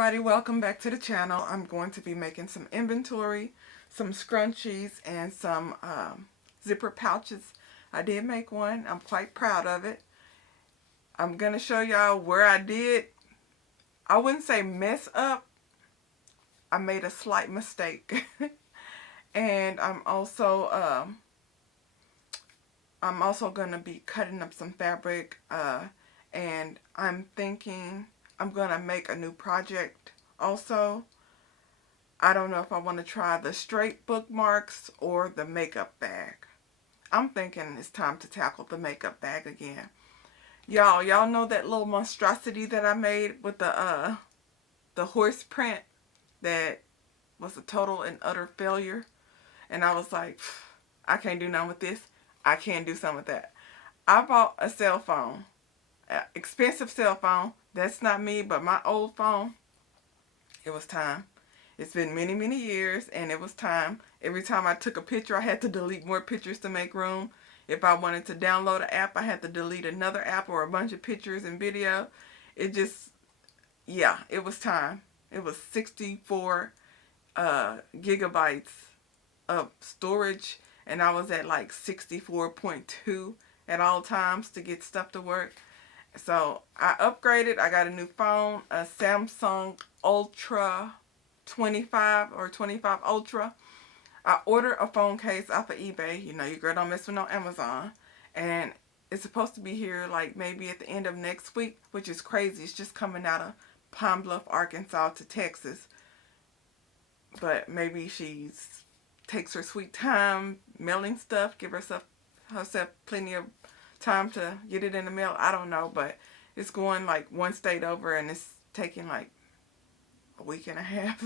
everybody, welcome back to the channel. I'm going to be making some inventory, some scrunchies, and some zipper pouches. I did make one. I'm quite proud of it. I'm going to show y'all where I did, I wouldn't say mess up. I made a slight mistake. And I'm also going to be cutting up some fabric, and I'm thinking I'm going to make a new project also. I don't know if I want to try the straight bookmarks or the makeup bag. I'm thinking it's time to tackle the makeup bag again. Y'all know that little monstrosity that I made with the horse print that was a total and utter failure? And I was like, I can't do nothing with this. I can't do something with that. I bought a cell phone, an expensive cell phone. That's not me, but my old phone. It was time. It's been many, many years, and it was time. Every time I took a picture, I had to delete more pictures to make room. If I wanted to download an app, I had to delete another app or a bunch of pictures and video. It just, yeah, it was time. It was 64 gigabytes of storage, and I was at like 64.2 at all times to get stuff to work. So I upgraded. I got a new phone, a Samsung Ultra 25 or 25 Ultra. I ordered a phone case off of eBay. You know, your girl don't mess with no Amazon. And it's supposed to be here like maybe at the end of next week, which is crazy. It's just coming out of Pine Bluff, Arkansas to Texas. But maybe she's takes her sweet time mailing stuff, give herself plenty of time to get it in the mail. I don't know, but it's going like one state over, and it's taking like a week and a half.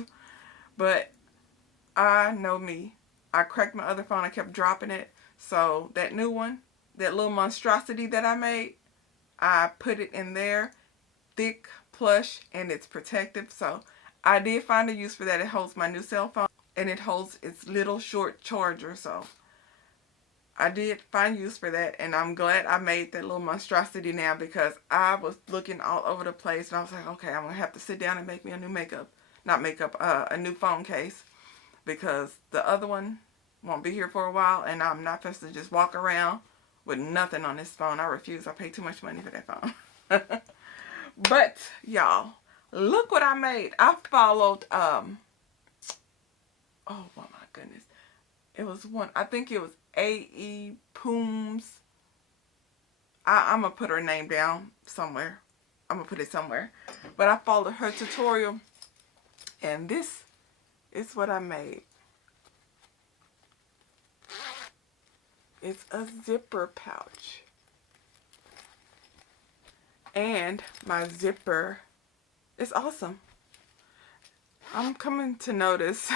But I know me. I cracked my other phone. I kept dropping it. So that new one, that little monstrosity that I made, I put it in there, thick, plush, and it's protective. So I did find a use for that. It holds my new cell phone, and it holds its little short charger. So I did find use for that, and I'm glad I made that little monstrosity now, because I was looking all over the place, and I was like, okay, I'm going to have to sit down and make me a new a new phone case, because the other one won't be here for a while, and I'm not supposed to just walk around with nothing on this phone. I refuse. I pay too much money for that phone. But, y'all, look what I made. I followed, oh my goodness. It was one, I think it was A.E. Pooms. I'm going to put her name down somewhere. I'm going to put it somewhere. But I followed her tutorial, and this is what I made. It's a zipper pouch. And my zipper is awesome. I'm coming to notice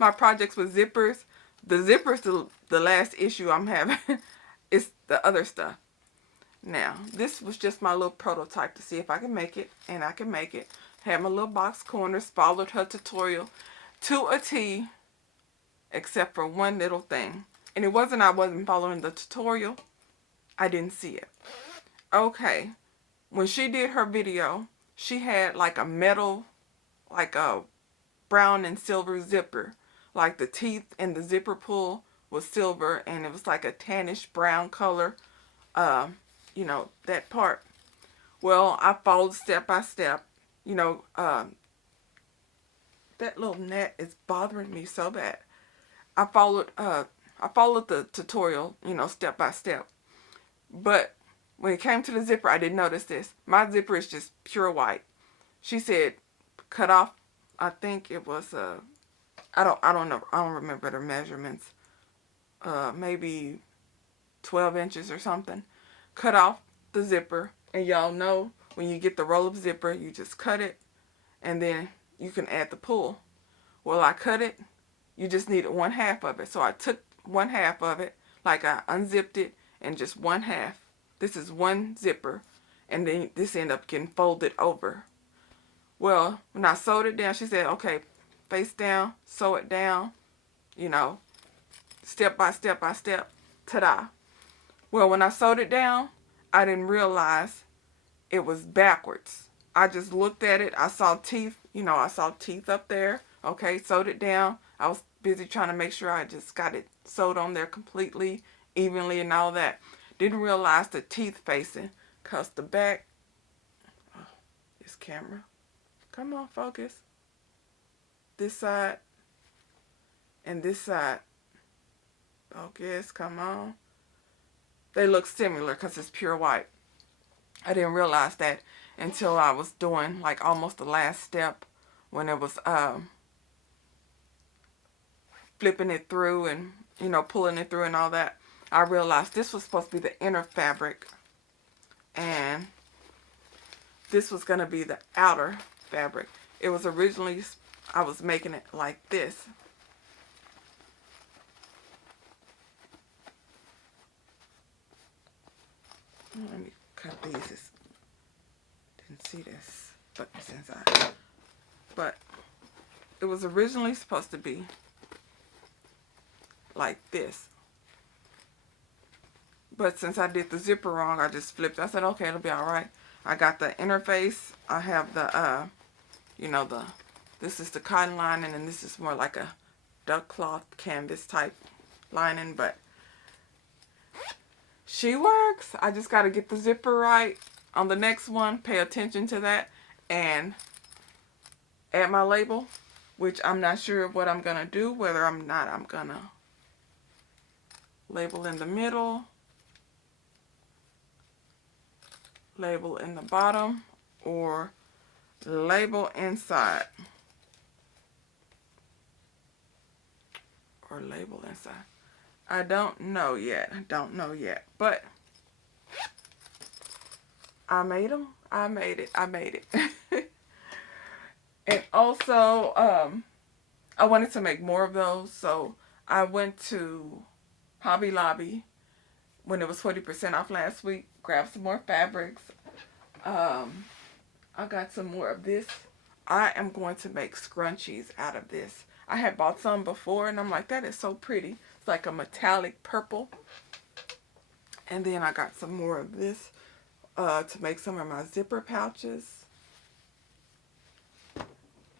my projects with zippers. The zipper's the last issue I'm having. It's the other stuff. Now, this was just my little prototype to see if I can make it. And I can make it. Had my little box corners. Followed her tutorial to a T. Except for one little thing. And it wasn't I wasn't following the tutorial. I didn't see it. Okay. When she did her video, she had like a metal, like a brown and silver zipper. Like the teeth and the zipper pull was silver, and it was like a tannish brown color. You know, that part. Well, I followed step by step. You know, that little net is bothering me so bad. I followed the tutorial, you know, step by step. But when it came to the zipper, I didn't notice this. My zipper is just pure white. She said cut off, I think it was I don't know. I don't remember the measurements. Maybe 12 inches or something. Cut off the zipper. And y'all know when you get the roll of zipper, you just cut it, and then you can add the pull. Well, I cut it. You just needed one half of it. So I took one half of it, like I unzipped it, and just one half. This is one zipper. And then this ended up getting folded over. Well, when I sewed it down, she said, okay, face down, sew it down, you know, step by step by step, ta-da. Well, when I sewed it down, I didn't realize it was backwards. I just looked at it, I saw teeth, you know, I saw teeth up there. Okay, sewed it down. I was busy trying to make sure I just got it sewed on there completely, evenly and all that. Didn't realize the teeth facing, because the back, oh, this camera, come on, focus. This side and this side, focus, come on. They look similar because it's pure white. I didn't realize that until I was doing like almost the last step when it was flipping it through and, you know, pulling it through and all that. I realized this was supposed to be the inner fabric and this was going to be the outer fabric. It was originally, I was making it like this. Let me cut these. Didn't see this buttons inside. But it was originally supposed to be like this. But since I did the zipper wrong, I just flipped. I said, okay, it'll be alright. I got the interface. I have the, you know, this is the cotton lining, and this is more like a duck cloth canvas type lining, but she works. I just got to get the zipper right on the next one. Pay attention to that and add my label, which I'm not sure what I'm going to do, whether I'm going to label in the middle, label in the bottom, or label inside. Or label inside. I don't know yet. But I made them. I made it. And also, I wanted to make more of those. So I went to Hobby Lobby when it was 40% off last week. Grabbed some more fabrics. I got some more of this. I am going to make scrunchies out of this. I had bought some before and I'm like, that is so pretty. It's like a metallic purple. And then I got some more of this to make some of my zipper pouches.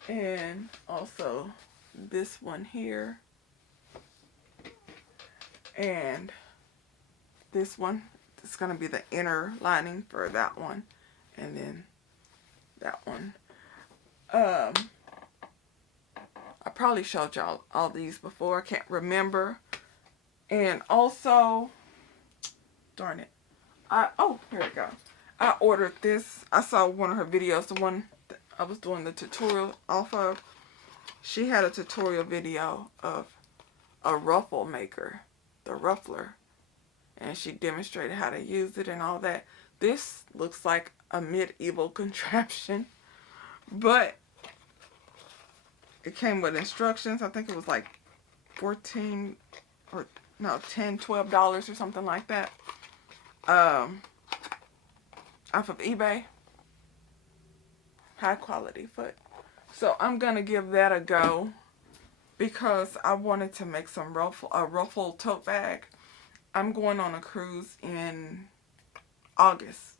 And also this one here. And this one. It's going to be the inner lining for that one. And then that one. I probably showed y'all all these before. I can't remember. And also, darn it. Oh, here we go. I ordered this. I saw one of her videos, the one that I was doing the tutorial off of. She had a tutorial video of a ruffle maker, the ruffler. And she demonstrated how to use it and all that. This looks like a medieval contraption. But it came with instructions. I think it was like $14 or no, $10, $12 or something like that. Off of eBay. High quality foot. So I'm gonna give that a go because I wanted to make some a ruffle tote bag. I'm going on a cruise in August.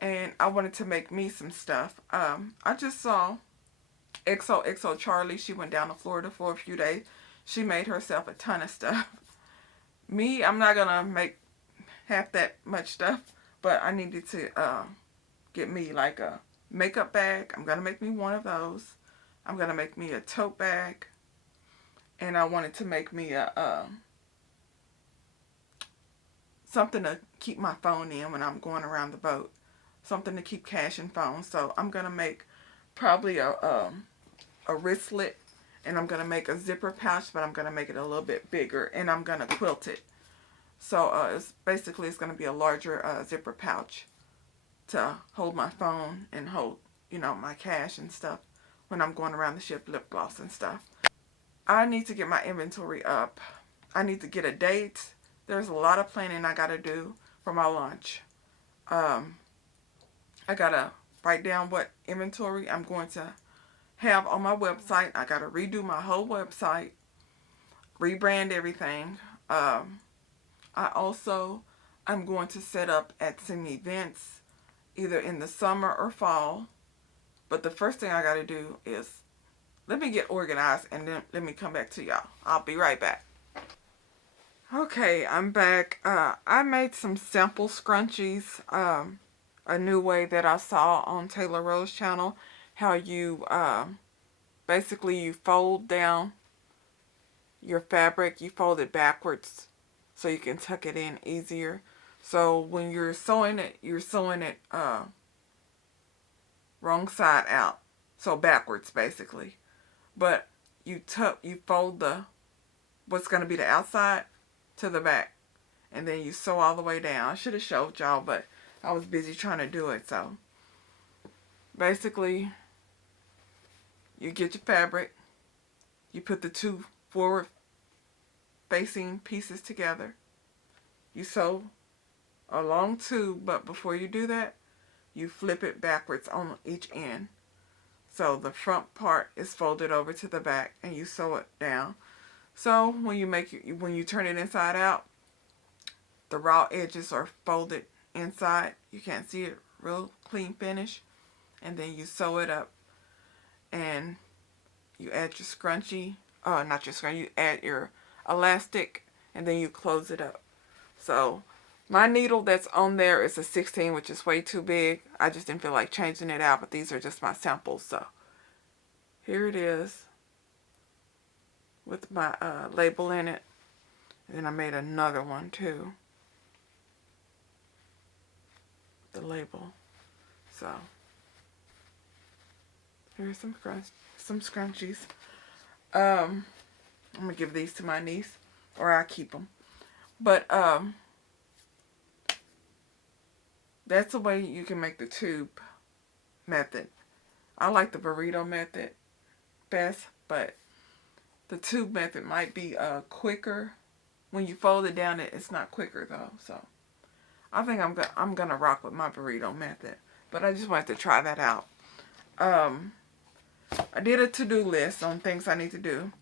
And I wanted to make me some stuff. I just saw XOXO Charlie. She went down to Florida for a few days. She made herself a ton of stuff. Me, I'm not going to make half that much stuff. But I needed to get me like a makeup bag. I'm going to make me one of those. I'm going to make me a tote bag. And I wanted to make me a something to keep my phone in when I'm going around the boat. Something to keep cash and phone. So I'm going to make probably a wristlet. And I'm going to make a zipper pouch, but I'm going to make it a little bit bigger. And I'm going to quilt it. So it's basically it's going to be a larger zipper pouch to hold my phone and hold, you know, my cash and stuff when I'm going around the ship, lip gloss and stuff. I need to get my inventory up. I need to get a date. There's a lot of planning I got to do for my launch. I got to write down what inventory I'm going to have on my website. I got to redo my whole website, rebrand everything. I'm going to set up at some events either in the summer or fall But the first thing I got to do is let me get organized and then let me come back to y'all. I'll be right back. Okay, I'm back. I made some simple scrunchies. A new way that I saw on Taylor Rose's channel, how you basically you fold down your fabric, you fold it backwards so you can tuck it in easier. So when you're sewing it wrong side out, so backwards basically. But you fold the what's going to be the outside to the back, and then you sew all the way down. I should have showed y'all, but I was busy trying to do it. So basically, you get your fabric, you put the two forward facing pieces together, you sew along two, but before you do that, you flip it backwards on each end. So the front part is folded over to the back, and you sew it down. So when you turn it inside out, the raw edges are folded inside. You can't see it, real clean finish. And then you sew it up, and you add your scrunchie. Not your scrunchie. You add your elastic, and then you close it up. So my needle that's on there is a 16, which is way too big. I just didn't feel like changing it out, but these are just my samples. So here it is with my label in it. And then I made another one too. The label. So here's some scrunchies. I'm gonna give these to my niece, or I keep them. But that's the way you can make the tube method. I like the burrito method best, but the tube method might be quicker. When you fold it down, it's not quicker though. So I think I'm gonna rock with my burrito method. But I just wanted to try that out. I did a to-do list on things I need to do.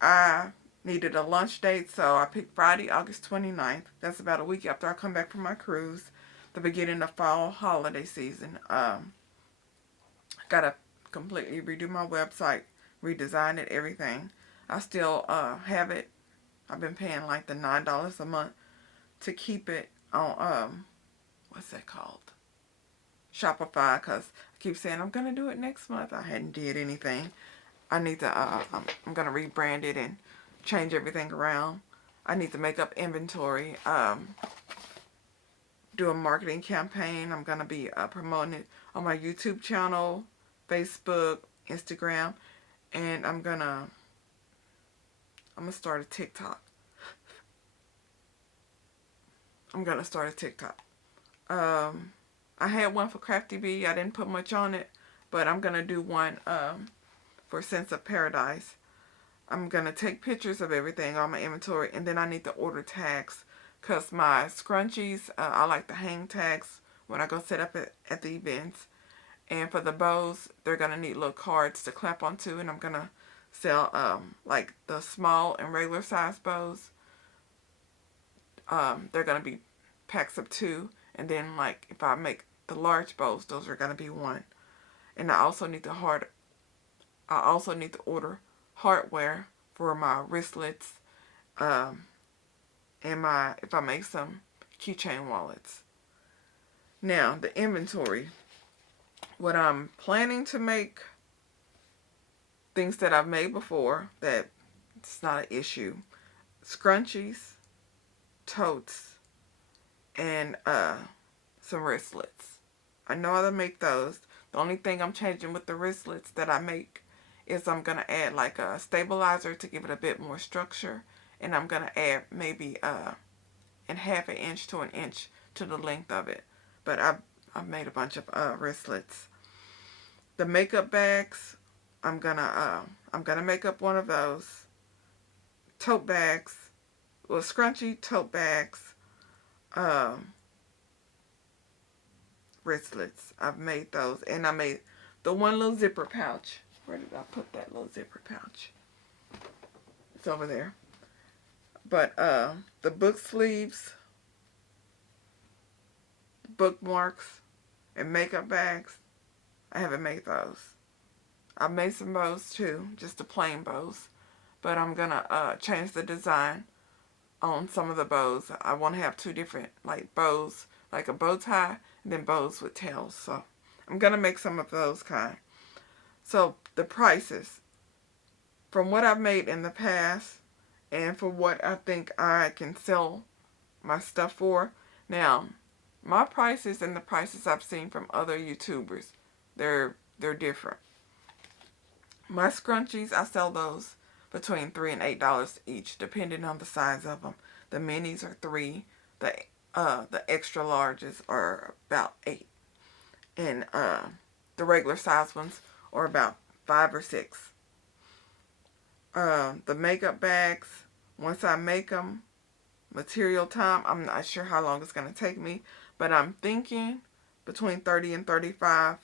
I needed a lunch date, so I picked Friday, August 29th. That's about a week after I come back from my cruise. The beginning of fall holiday season. Gotta completely redo my website, redesign it, everything. I still have it. I've been paying like the $9 a month to keep it on what's that called? Shopify, because I keep saying I'm gonna do it next month. I hadn't did anything. I need to I'm gonna rebrand it and change everything around. I need to make up inventory, do a marketing campaign. I'm gonna be promoting it on my YouTube channel, Facebook, Instagram, and I'm gonna start a TikTok. I'm gonna start a TikTok. I had one for Crafty Bee. I didn't put much on it, but I'm gonna do one for Sense of Paradise. I'm gonna take pictures of everything on my inventory, and then I need to order tags, because my scrunchies, I like to hang tags when I go set up at the events. And for the bows, they're gonna need little cards to clamp onto, and I'm gonna sell like the small and regular size bows. They're gonna be packs of 2, and then like if I make the large bows, those are gonna be 1. And I also need to order hardware for my wristlets, and if I make some keychain wallets. Now the inventory. What I'm planning to make, things that I've made before that it's not an issue: scrunchies, totes, and some wristlets. I know how to make those. The only thing I'm changing with the wristlets that I make is I'm going to add like a stabilizer to give it a bit more structure. And I'm going to add maybe in half an inch to an inch to the length of it. But I've made a bunch of wristlets. The makeup bags, I'm gonna make up one of those. Tote bags, well, scrunchy tote bags, wristlets. I've made those, and I made the one little zipper pouch. Where did I put that little zipper pouch? It's over there. But the book sleeves, bookmarks, and makeup bags, I haven't made those. I've made some bows too, just the plain bows. But I'm going to change the design on some of the bows. I want to have two different like bows, like a bow tie and then bows with tails. So I'm going to make some of those kind. So the prices, from what I've made in the past and for what I think I can sell my stuff for. Now, my prices and the prices I've seen from other YouTubers, they're different. My scrunchies, I sell those between $3 and $8 each, depending on the size of them. The minis are $3. The extra larges are about $8, and the regular size ones are about $5 or $6. The makeup bags, once I make them, material time, I'm not sure how long it's going to take me, but I'm thinking between 30 and 35.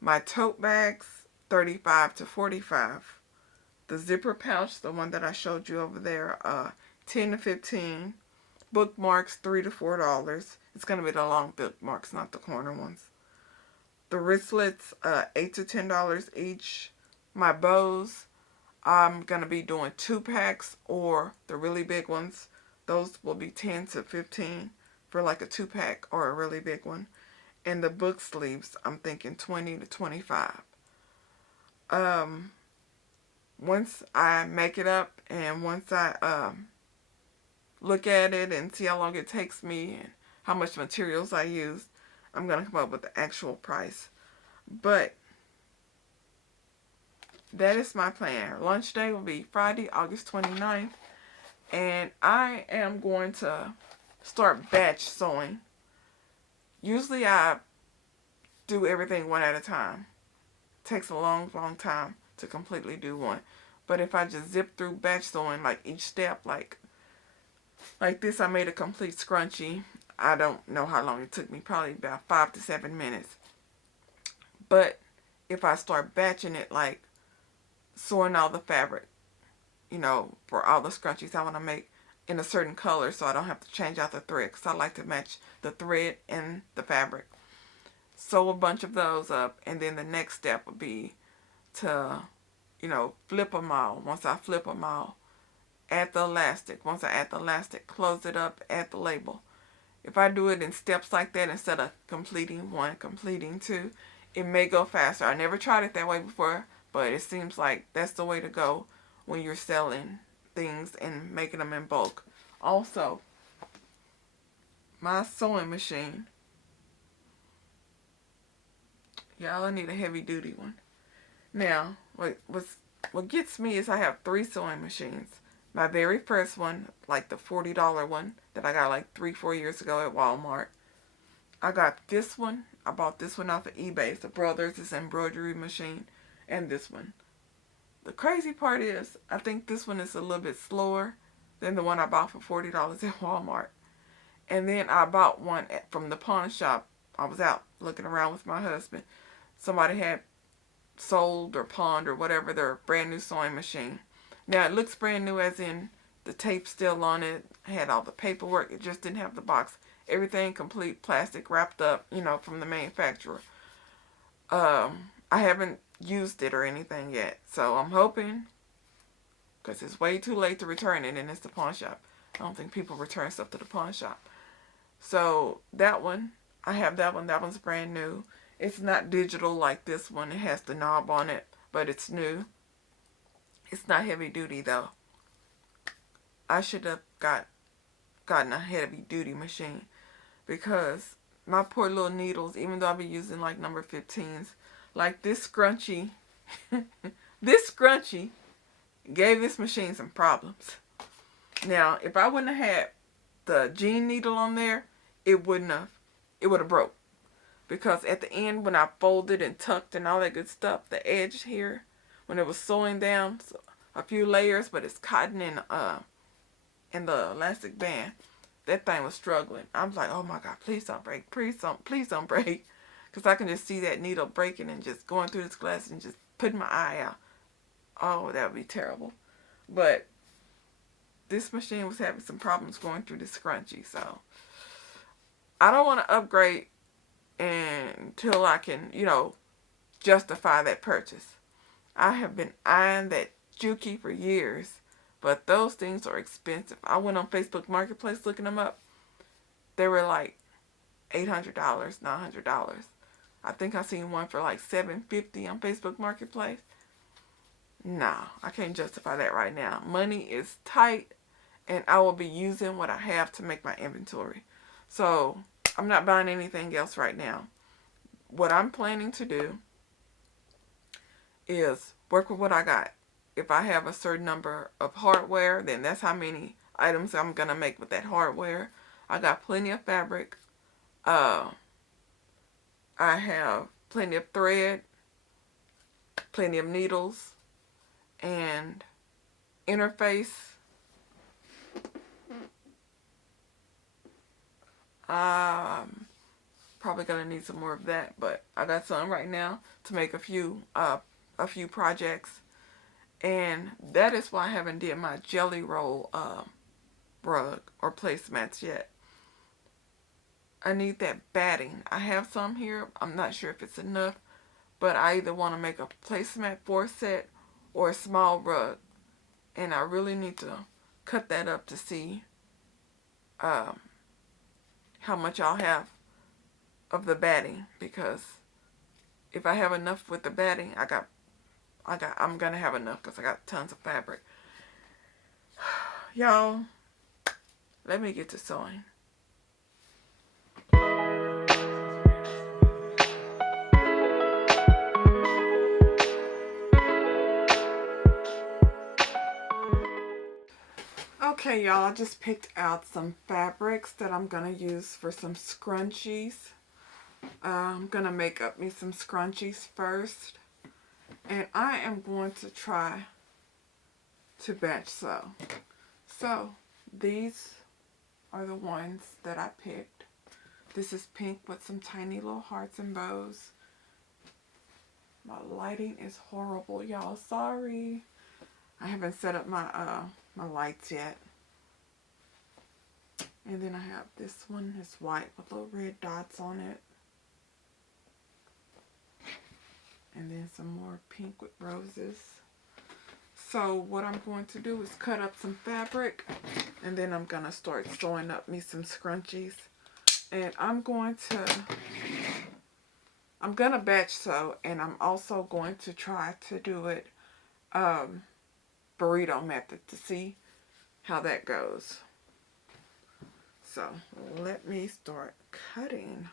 My tote bags, 35 to 45. The zipper pouch, the one that I showed you over there, 10 to 15. Bookmarks, $3 to $4. It's going to be the long bookmarks, not the corner ones. The wristlets, $8 to $10 each. My bows, I'm going to be doing 2-packs or the really big ones. Those will be 10 to 15 for like a 2-pack or a really big one. And the book sleeves, I'm thinking 20 to 25. Once I make it up and once I look at it and see how long it takes me and how much materials I use, I'm going to come up with the actual price. But that is my plan. Launch day will be Friday, August 29th. And I am going to start batch sewing. Usually I do everything one at a time. It takes a long time to completely do one. But if I just zip through batch sewing, like each step, like this, I made a complete scrunchie. I don't know how long it took me, probably about 5 to 7 minutes. But if I start batching it, like sewing all the fabric, for all the scrunchies I want to make in a certain color so I don't have to change out the thread, because I like to match the thread and the fabric. Sew a bunch of those up, and then the next step would be to, flip them all. Once I flip them all, add the elastic. Once I add the elastic, close it up, add the label. If I do it in steps like that instead of completing one, completing two, it may go faster. I never tried it that way before, but it seems like that's the way to go when you're selling things and making them in bulk. Also, my sewing machine, y'all, I need a heavy duty one. Now, what gets me is I have 3 sewing machines. My very first one, like the $40 one that I got like 3-4 years ago at Walmart. I got this one. I bought this one off of eBay. It's a Brothers' embroidery machine. And this one. The crazy part is, I think this one is a little bit slower than the one I bought for $40 at Walmart. And then I bought one from the pawn shop. I was out looking around with my husband. Somebody had sold or pawned or whatever their brand new sewing machine. Now it looks brand new as in the tape still on it, had all the paperwork, it just didn't have the box. Everything complete plastic wrapped up, from the manufacturer. I haven't used it or anything yet, so I'm hoping, because it's way too late to return it and it's the pawn shop. I don't think people return stuff to the pawn shop. So that one, I have that one. That one's brand new. It's not digital like this one. It has the knob on it, but it's new. It's not heavy duty though. I should have gotten a heavy duty machine, because my poor little needles, even though I'll be using like number 15s, like this scrunchie, this scrunchie gave this machine some problems. Now, if I wouldn't have had the jean needle on there, it would have broke. Because at the end, when I folded and tucked and all that good stuff, the edge here, when it was sewing down a few layers, but it's cotton in the elastic band, that thing was struggling. I was like, oh my God, please don't break. Please don't break. Because I can just see that needle breaking and just going through this glass and just putting my eye out. Oh, that would be terrible. But this machine was having some problems going through the scrunchie. So I don't want to upgrade until I can, justify that purchase. I have been eyeing that Juki for years, but those things are expensive. I went on Facebook Marketplace looking them up. They were like $800, $900. I think I seen one for like $750 on Facebook Marketplace. No, I can't justify that right now. Money is tight, and I will be using what I have to make my inventory. So I'm not buying anything else right now. What I'm planning to do is work with what I got. If I have a certain number of hardware, then that's how many items I'm going to make with that hardware. I got plenty of fabric. I have plenty of thread, plenty of needles, and interface. Probably gonna need some more of that, but I got some right now to make a few projects, and that is why I haven't did my jelly roll rug or placemats yet. I need that batting. I have some here. I'm not sure if it's enough, but I either want to make a placemat 4 set or a small rug, and I really need to cut that up to see how much I'll have of the batting, because if I have enough with the batting, I'm gonna have enough because I got tons of fabric. Y'all, let me get to sewing. Okay, y'all, I just picked out some fabrics that I'm gonna use for some scrunchies. I'm gonna make up me some scrunchies first, and I am going to try to batch sew. So these are the ones that I picked. This is pink with some tiny little hearts and bows. My lighting is horrible, y'all. Sorry. I haven't set up my my lights yet. And then I have this one. It's white with little red dots on it. And then some more pink with roses. So what I'm going to do is cut up some fabric, and then I'm going to start sewing up me some scrunchies. And I'm going to batch sew, and I'm also going to try to do it burrito method to see how that goes. So let me start cutting.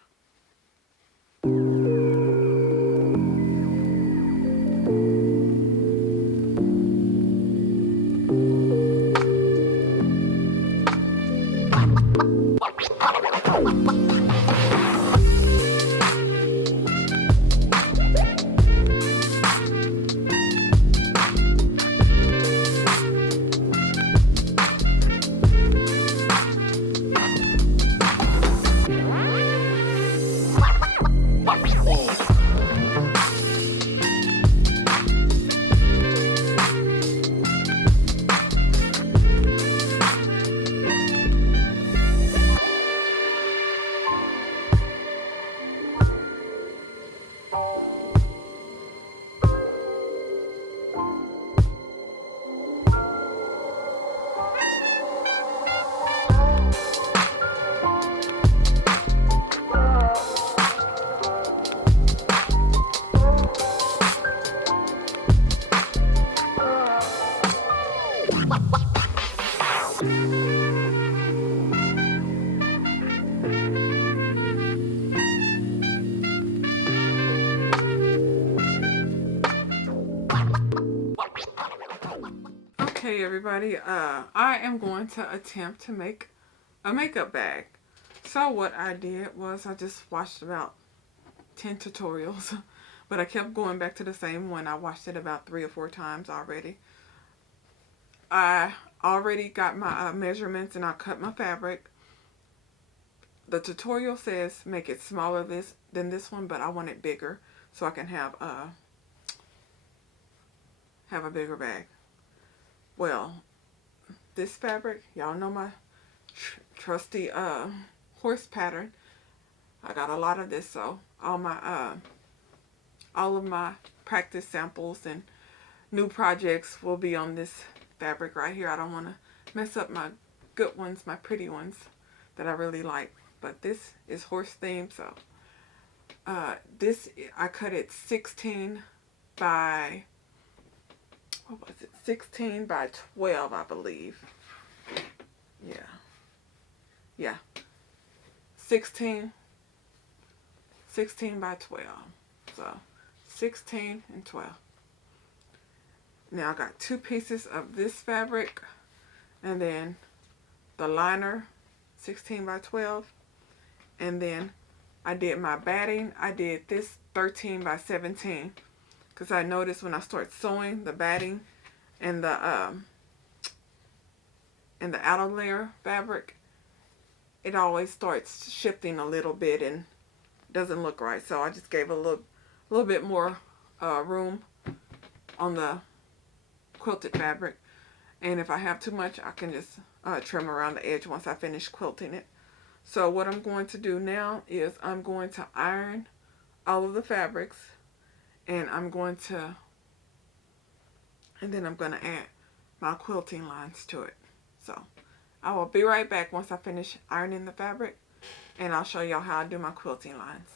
Okay, everybody, I am going to attempt to make a makeup bag. So what I did was I just watched about 10 tutorials, but I kept going back to the same one. I watched it about 3 or 4 times already. I already got my measurements, and I cut my fabric. The tutorial says make it smaller than this one, but I want it bigger so I can have a bigger bag. Well, this fabric, y'all know my trusty horse pattern. I got a lot of this, so all my all of my practice samples and new projects will be on this fabric right here. I don't want to mess up my good ones, my pretty ones that I really like. But this is horse themed, so this I cut it 16 by, what was it? 16 by 12, I believe. Yeah. 16 by 12. So 16 and 12. Now I got 2 pieces of this fabric, and then the liner 16 by 12, and then I did my batting. I did this 13 by 17 because I noticed when I start sewing the batting and the outer layer fabric, it always starts shifting a little bit and doesn't look right. So I just gave a little bit more room on the quilted fabric, and if I have too much, I can just trim around the edge once I finish quilting it. So what I'm going to do now is I'm going to iron all of the fabrics, and then I'm going to add my quilting lines to it. So I will be right back once I finish ironing the fabric, and I'll show y'all how I do my quilting lines.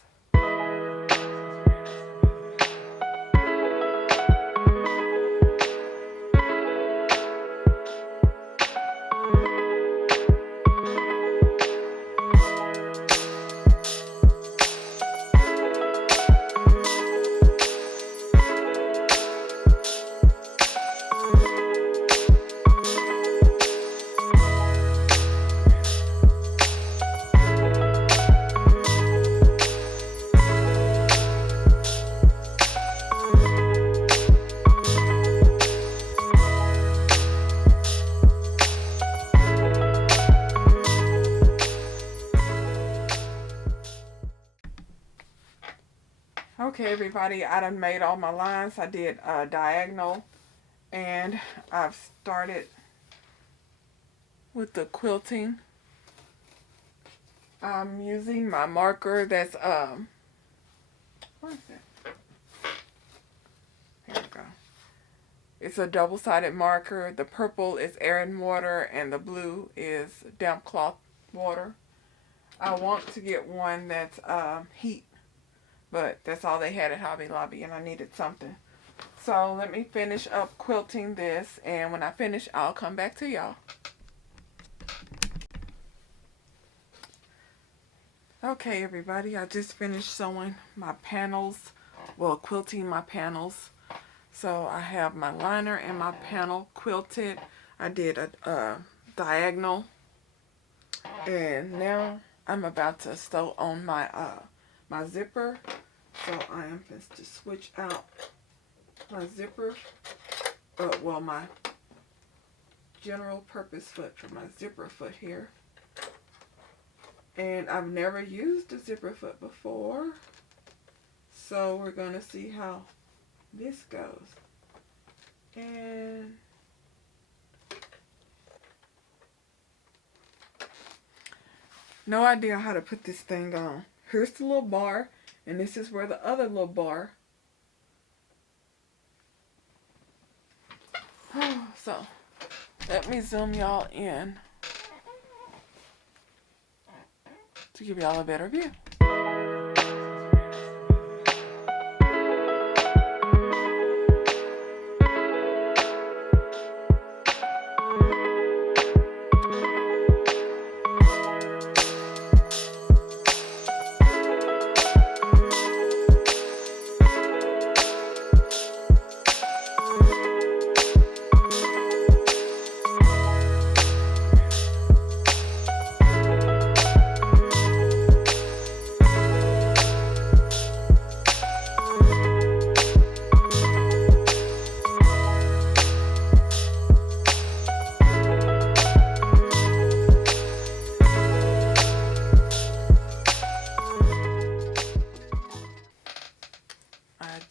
Okay, everybody, I done made all my lines. I did diagonal, and I've started with the quilting. I'm using my marker that's what is it? Here we go. It's a double-sided marker. The purple is air and water, and the blue is damp cloth water. I want to get one that's heat, but that's all they had at Hobby Lobby, and I needed something. So let me finish up quilting this, and when I finish, I'll come back to y'all. Okay, everybody, I just finished sewing my panels, well, quilting my panels. So I have my liner and my panel quilted. I did a diagonal, and now I'm about to sew on my my zipper. So I am going to switch out my zipper, well, my general purpose foot for my zipper foot here. And I've never used a zipper foot before, so we're going to see how this goes. And no idea how to put this thing on. Here's the little bar, and this is where the other little bar. So let me zoom y'all in to give y'all a better view.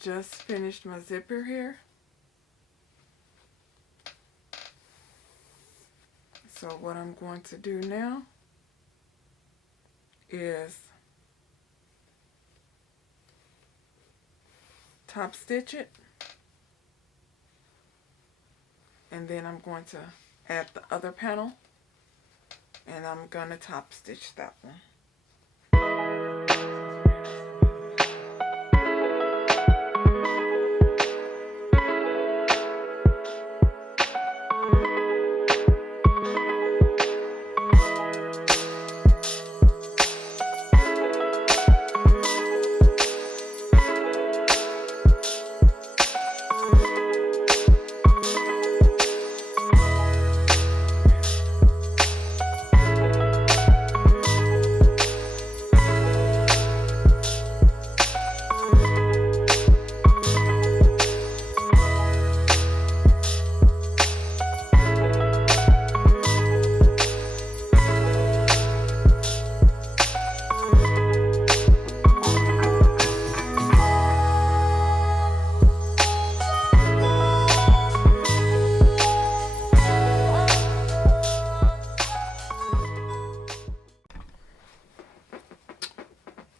Just finished my zipper here. So what I'm going to do now is top stitch it. And then I'm going to add the other panel. And I'm going to top stitch that one.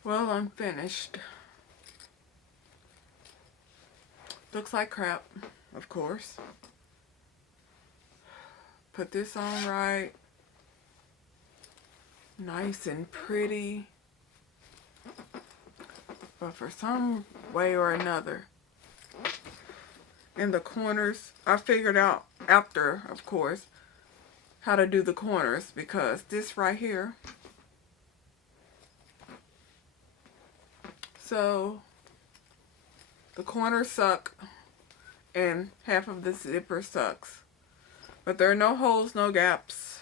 Well, I'm finished. Looks like crap, of course. Put this on right. Nice and pretty. But for some way or another, in the corners, I figured out after, of course, how to do the corners, because this right here, so the corners suck and half of the zipper sucks, but there are no holes, no gaps,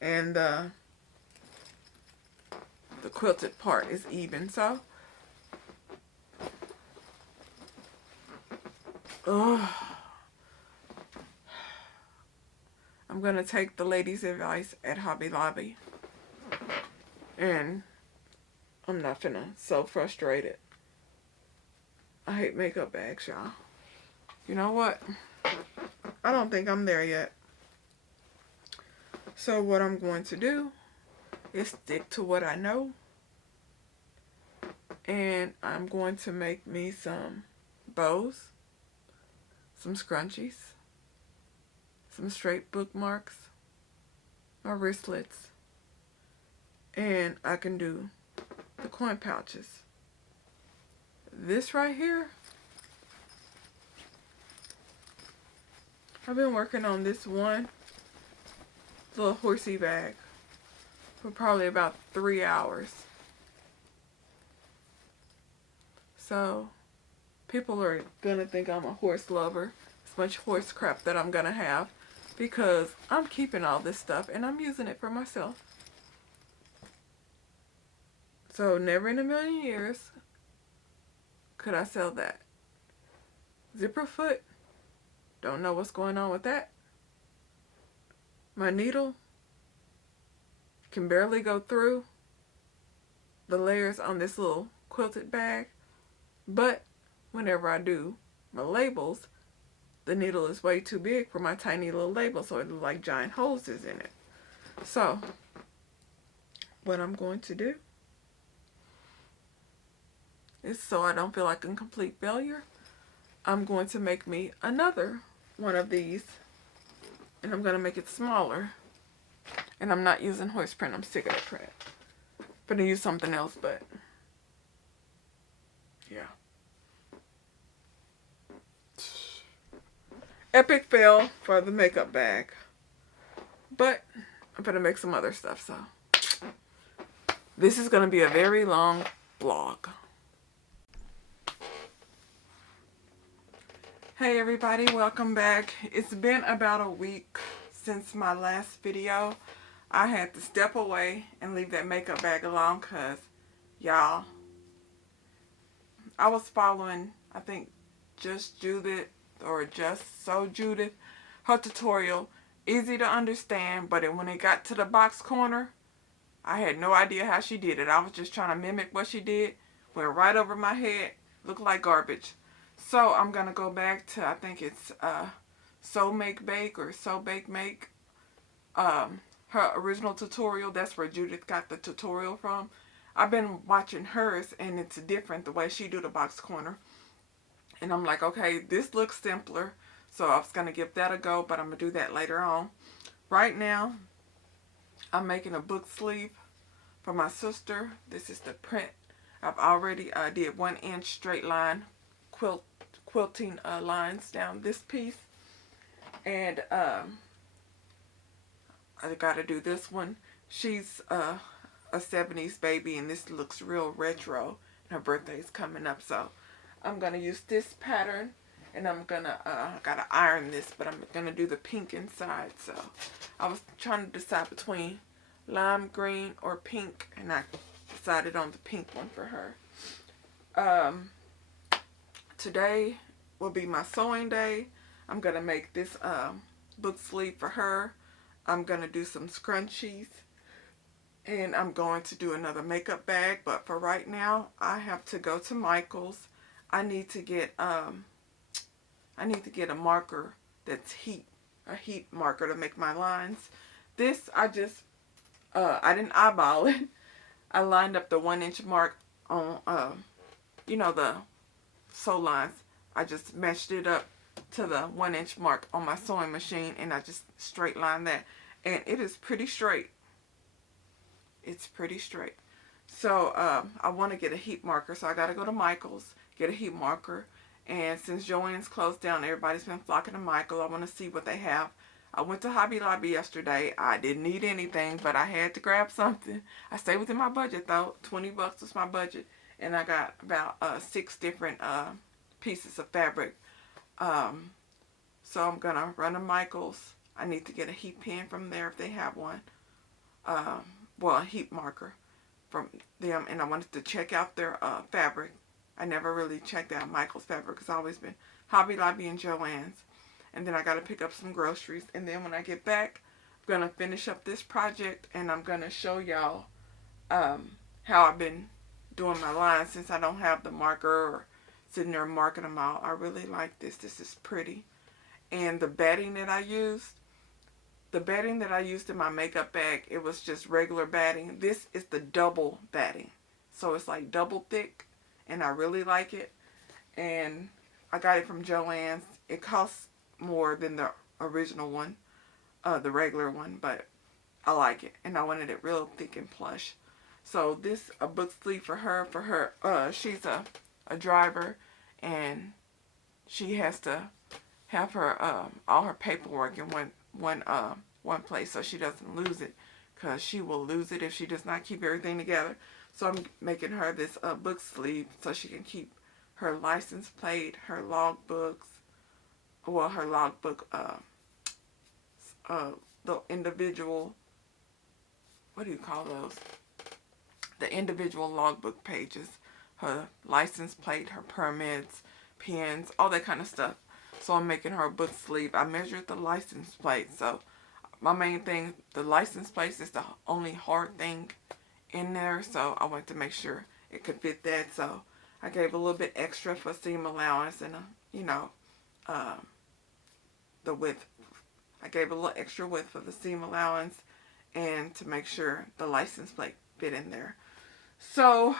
and the quilted part is even. So I'm gonna take the ladies' advice at Hobby Lobby, and I'm not finna so frustrated. I hate makeup bags, y'all. You know what? I don't think I'm there yet. So what I'm going to do is stick to what I know. And I'm going to make me some bows, some scrunchies, some straight bookmarks, my wristlets, and I can do the coin pouches. This right here, I've been working on this one little horsey bag for probably about 3 hours. So people are gonna think I'm a horse lover. It's much horse crap that I'm gonna have, because I'm keeping all this stuff and I'm using it for myself. So never in a million years could I sell that. Zipper foot, don't know what's going on with that. My needle can barely go through the layers on this little quilted bag, but whenever I do my labels, the needle is way too big for my tiny little label, so it looks like giant holes is in it. So what I'm going to do is, so I don't feel like a complete failure, I'm going to make me another one of these, and I'm going to make it smaller. And I'm not using horse print, I'm sick of the print. I'm going to use something else, but yeah. Epic fail for the makeup bag. But I'm going to make some other stuff, so this is going to be a very long vlog. Hey everybody, welcome back. It's been about a week since my last video. I had to step away and leave that makeup bag alone because, y'all, I was following, I think, Just Judith or Just So Judith, her tutorial. Easy to understand, but when it got to the box corner, I had no idea how she did it. I was just trying to mimic what she did. Went right over my head. Looked like garbage. So I'm going to go back to, I think it's Sew Make Bake or Sew Bake Make. Her original tutorial. That's where Judith got the tutorial from. I've been watching hers, and it's different the way she do the box corner. And I'm like, okay, this looks simpler. So I was going to give that a go, but I'm going to do that later on. Right now, I'm making a book sleeve for my sister. This is the print. I've already did 1-inch straight line quilting lines down this piece. And I got to do this one. She's a 70s baby, and this looks real retro. Her birthday's coming up, so I'm going to use this pattern, and I'm going to, got to iron this, but I'm going to do the pink inside. So I was trying to decide between lime green or pink, and I decided on the pink one for her. Today will be my sewing day. I'm going to make this book sleeve for her. I'm going to do some scrunchies. And I'm going to do another makeup bag. But for right now, I have to go to Michael's. I need to get a marker that's a heat marker to make my lines. This I didn't eyeball it. I lined up the 1-inch mark on the sew lines. I just matched it up to the 1-inch mark on my sewing machine, and I just straight lined that, and it is pretty straight. It's pretty straight. So I want to get a heat marker, so I got to go to Michael's, get a heat marker. And since Joann's closed down, everybody's been flocking to Michael. I want to see what they have. I went to Hobby Lobby yesterday. I didn't need anything, but I had to grab something. I stayed within my budget, though. $20 was my budget. And I got about 6 different pieces of fabric. So I'm going to run to Michael's. I need to get a heat pen from there if they have one. A heat marker from them. And I wanted to check out their fabric. I never really checked out Michael's fabric because I've always been Hobby Lobby and Joann's. And then I got to pick up some groceries. And then when I get back, I'm going to finish up this project. And I'm going to show y'all how I've been doing my lines since I don't have the marker or sitting there marking them out. I really like this. This is pretty. And the batting that I used, in my makeup bag, it was just regular batting. This is the double batting. So it's like double thick. And I really like it. And I got it from Joann's. It costs more than the original one, the regular one, but I like it. And I wanted it real thick and plush. So this a book sleeve for her. She's a driver, and she has to have her all her paperwork in one place so she doesn't lose it, because she will lose it if she does not keep everything together. So I'm making her this book sleeve so she can keep her license plate, her logbooks, her logbook, the individual, what do you call those? The individual logbook pages, her license plate, her permits, pins, all that kind of stuff. So I'm making her a book sleeve. I measured the license plate, so my main thing, the license plate is the only hard thing in there, so I wanted to make sure it could fit that. So I gave a little bit extra for seam allowance and the width. I gave a little extra width for the seam allowance and to make sure the license plate fit in there. So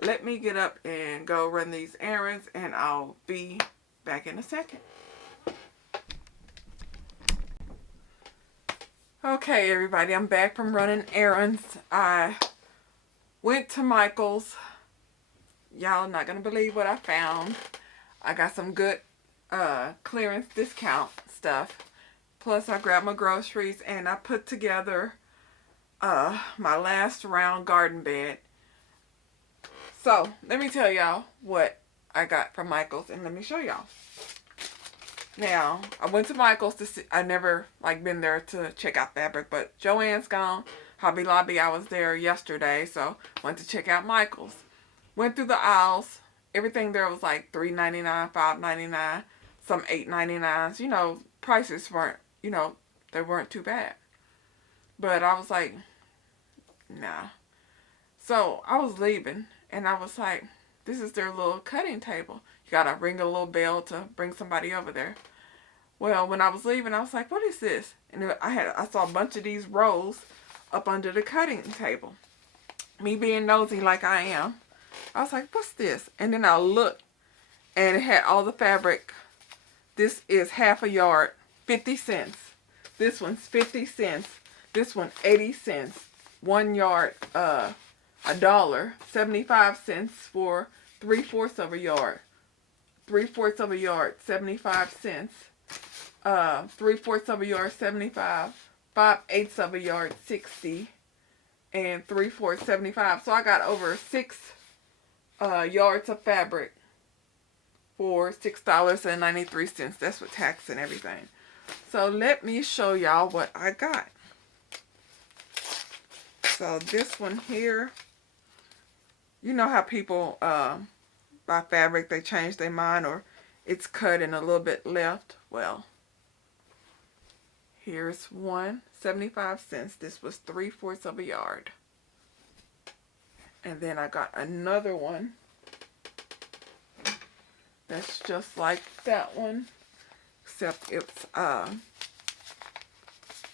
let me get up and go run these errands, and I'll be back in a second. Okay, everybody, I'm back from running errands. I went to Michael's. Y'all not going to believe what I found. I got some good clearance discount stuff. Plus, I grabbed my groceries, and I put together my last round garden bed. So, let me tell y'all what I got from Michael's, and let me show y'all. Now, I went to Michael's to see. I never been there to check out fabric, but Joann's gone. Hobby Lobby, I was there yesterday, so went to check out Michael's. Went through the aisles. Everything there was like $3.99, $5.99, some $8.99. Prices weren't, they weren't too bad. But I was like, nah. So I was leaving, and I was like, this is their little cutting table. You gotta ring a little bell to bring somebody over there. Well, when I was leaving, I was like, what is this? And I saw a bunch of these rolls up under the cutting table. Me being nosy like I am, I was like, what's this? And then I looked, and it had all the fabric. This is half a yard, 50 cents. This one's 50 cents. This one, 80 cents. 1 yard, $1. 75 cents for 3/4 of a yard. 3/4 of a yard, 75 cents. 3/4 of a yard, 75. 5/8 of a yard, 60. And 3/4, 75. So I got over 6 yards of fabric for $6.93. That's with tax and everything. So let me show y'all what I got. So this one here, you know how people buy fabric, they change their mind, or it's cut and a little bit left. Well, here's one, 75 cents. This was 3/4 of a yard. And then I got another one that's just like that one, except it's a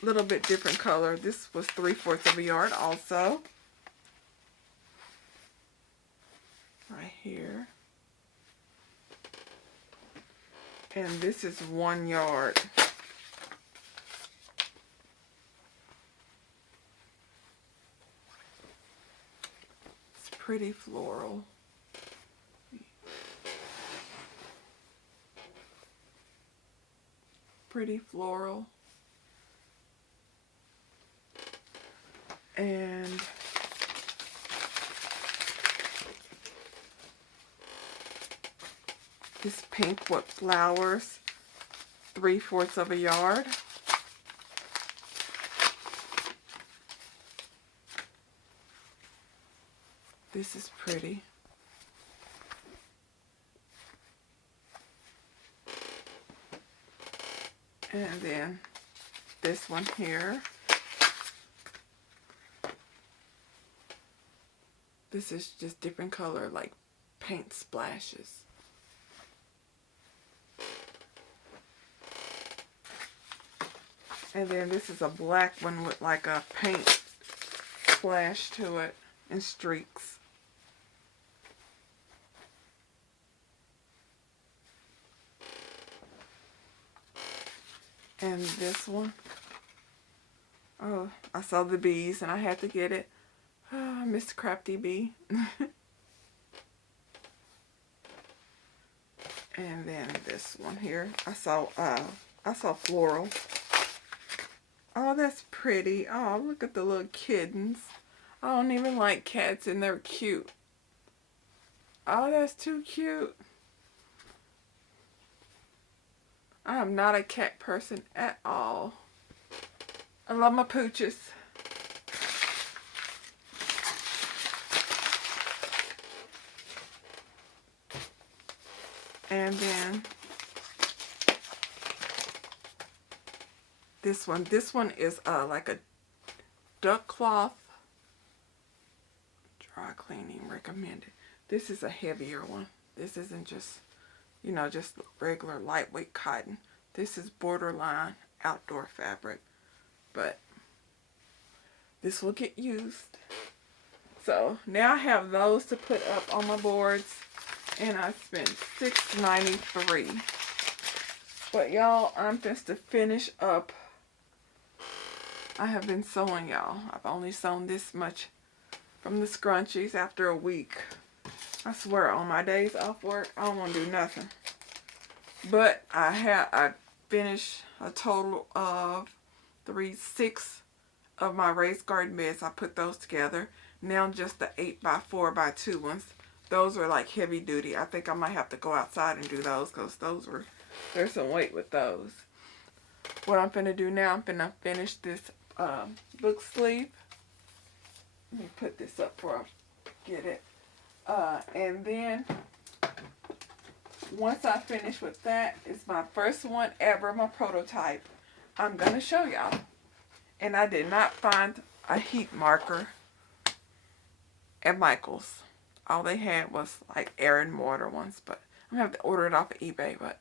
little bit different color. This was 3/4 of a yard also. Right here. And this is 1 yard. It's pretty floral. Pretty floral. And this pink with flowers, 3/4 of a yard. This is pretty. And then this one here. This is just different color, like paint splashes. And then this is a black one with like a paint splash to it and streaks. And this one, oh, I saw the bees and I had to get it. Oh, Mr. Crafty Bee. And then this one here, I saw floral. Oh, that's pretty. Oh, look at the little kittens. I don't even like cats and they're cute. Oh, that's too cute. I am not a cat person at all. I love my pooches. And then this one is like a duck cloth. Dry cleaning recommended. This is a heavier one. This isn't just, you know, just regular lightweight cotton. This is borderline outdoor fabric, but this will get used. So now I have those to put up on my boards, and I spent $6.93. But y'all, I'm just to finish up. I have been sewing, y'all. I've only sewn this much from the scrunchies after a week. I swear, on my days off work, I don't want to do nothing. But I finished a total of 6 of my raised garden beds. I put those together. Now just the 8x4x2 ones. Those are like heavy duty. I think I might have to go outside and do those, because there's some weight with those. What I'm finna do now, I'm finna finish this book sleeve. Let me put this up before I get it. And then once I finish with that, it's my first one ever, my prototype. I'm gonna show y'all. And I did not find a heat marker at Michael's. All they had was like air and water ones, but I'm gonna have to order it off of eBay. But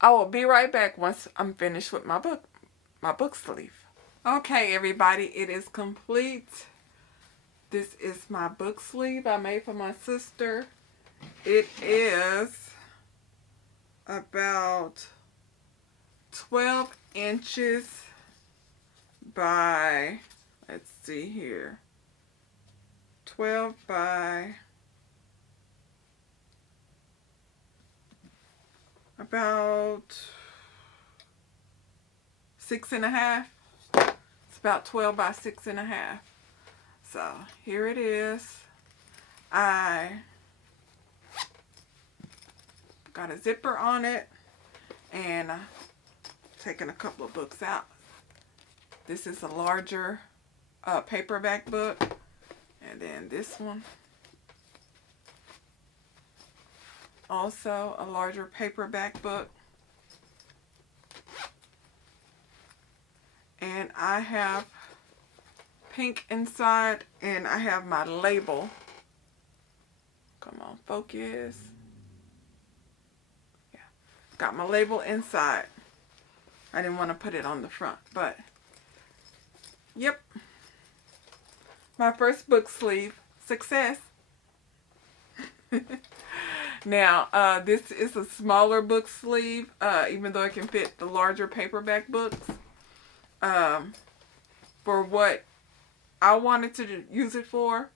I will be right back once I'm finished with my book sleeve. Okay, everybody, it is complete. This is my book sleeve I made for my sister. It is about 12 inches by, let's see here, 12 by about 6.5. It's about 12 by 6.5. So here it is. I got a zipper on it, and I'm taking a couple of books out. This is a larger paperback book, and then this one also a larger paperback book. And I have pink inside, and I have my label. Come on, focus. Yeah, got my label inside. I didn't want to put it on the front, but yep. My first book sleeve success. Now, this is a smaller book sleeve, even though it can fit the larger paperback books. For what I wanted to use it for,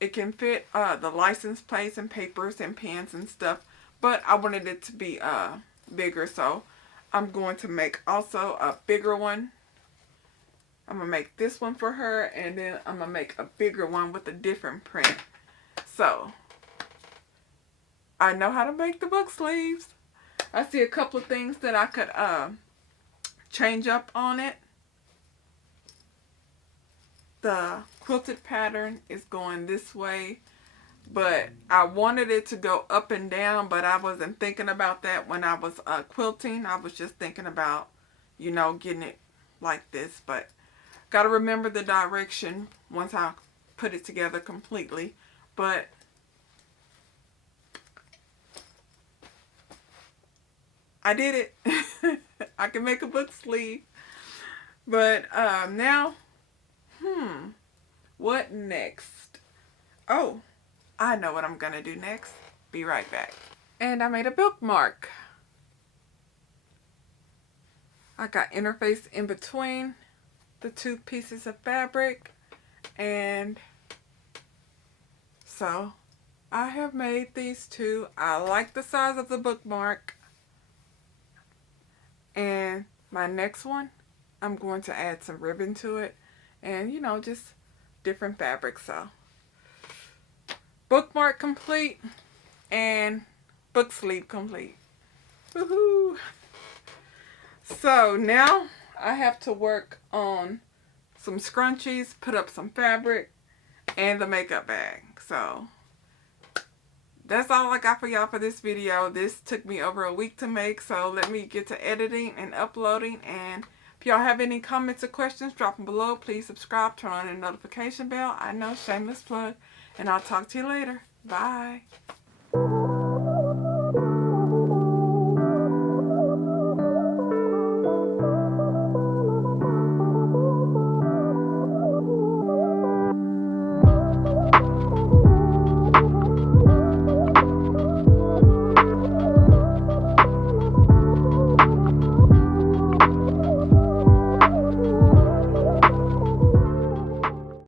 it can fit the license plates and papers and pens and stuff, but I wanted it to be bigger, so I'm going to make also a bigger one. I'm going to make this one for her, and then I'm going to make a bigger one with a different print. So, I know how to make the book sleeves. I see a couple of things that I could change up on it. The quilted pattern is going this way, but I wanted it to go up and down, but I wasn't thinking about that when I was quilting. I was just thinking about, you know, getting it like this, but got to remember the direction once I put it together completely. But I did it. I can make a book sleeve. But now, what next? Oh, I know what I'm going to do next. Be right back. And I made a bookmark. I got interface in between the two pieces of fabric, and so I have made these two. I like the size of the bookmark, and my next one I'm going to add some ribbon to it, and you know, just different fabrics. So bookmark complete and book sleeve complete. Woohoo! So now I have to work on some scrunchies, put up some fabric, and the makeup bag. So that's all I got for y'all for this video. This took me over a week to make, so let me get to editing and uploading. And if y'all have any comments or questions, drop them below. Please subscribe, turn on the notification bell. I know, shameless plug. And I'll talk to you later. Bye.